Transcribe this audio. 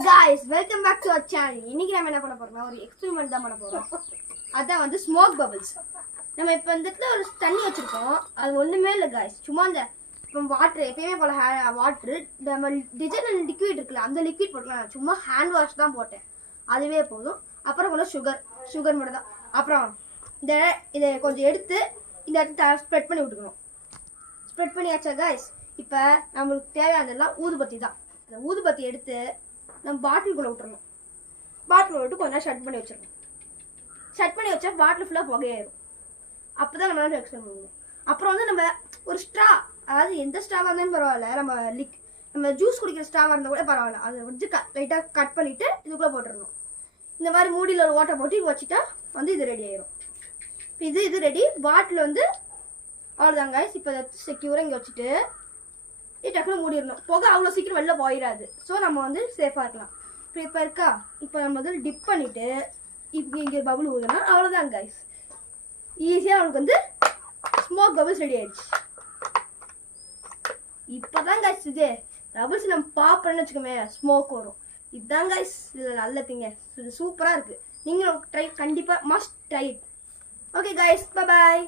guys, welcome back to our channel. இன்னைக்கு நம்ம என்ன பண்ண போறோம்னா ஒரு எக்ஸ்பெரிமென்ட் தான் பண்ண போறோம். அதான் வந்து ஸ்மோக் பபிள்ஸ். நம்ம இப்போ இந்த இடத்துல ஒரு தண்ணி வச்சிருக்கோம். அது ஒண்ணுமே இல்ல गाइस. சும்மா அந்த வாட்டர் எப்பவுமே போல வாட்டர் நம்ம டிஜர்ஜென்ட் லிக்விட் இருக்குல்ல அந்த லிக்விட் போடலாம். சும்மா ஹேண்ட் வாஷ் தான் போட்டேன். அதுவே போதும். அப்புறம் கொஞ்சம் சுகர் மட்டும் தான். அப்புறம் இதை கொஞ்சம் எடுத்து இந்த இடத்துல ஸ்ப்ரெட் பண்ணி விட்டுக்கணும். ஸ்ப்ரெட் பண்ணியாச்சா गाइस. இப்போ நம்மளுக்கு தேவையானதெல்லாம் ஊதுபத்தி தான். அந்த ஊதுபத்தி எடுத்து நம்ம பாட்டிலுக்குள்ள விட்டுறணும். பாட்டில் விட்டு கொஞ்ச நேரம் ஷட் பண்ணி வச்சிடணும். ஷட் பண்ணி வச்சா பாட்டில் ஃபுல்லாக புகையாயிரும். அப்போ தான் நம்மளால எக்ஸ்பிளைன் பண்ணுவோம். அப்புறம் வந்து நம்ம ஒரு ஸ்ட்ரா, அதாவது எந்த ஸ்ட்ராவாக இருந்தாலும் பரவாயில்ல, நம்ம ஜூஸ் குடிக்கிற ஸ்ட்ராவாக இருந்தால் கூட பரவாயில்ல, அதை வச்சு லைட்டாக கட் பண்ணிவிட்டு இதுக்குள்ளே போட்டுடணும். இந்த மாதிரி மூடியில் ஒரு ஓட்டை போட்டு வச்சுட்டா வந்து இது ரெடி ஆயிரும். இப்போ இது ரெடி. பாட்டில் வந்து அவ்வளோதான் गाइस. இப்போ செக்யூராக இங்கே வச்சுட்டு டக்குனு மூடிடணும். புகை அவ்வளோ சீக்கிரம் வெளில போயிடாது. ஸோ நம்ம வந்து சேஃபாக இருக்கலாம். இப்போ இருக்கா, இப்போ நம்ம வந்து டிப் பண்ணிவிட்டு இப்போ இங்கே பபுள் ஊதுனா அவ்வளோதான் गाइस. ஈஸியாக நமக்கு வந்து ஸ்மோக் பபுள்ஸ் ரெடி ஆயிடுச்சு. இப்போ தான் गाइस இது பபுள்ஸ் நம்ம பாப்போம்னு வச்சுக்கோமே ஸ்மோக் வரும். இதுதான் गाइस இது நல்ல திங்க. இது சூப்பராக இருக்குது. நீங்களும் கண்டிப்பாக must try it. Okay guys, bye bye.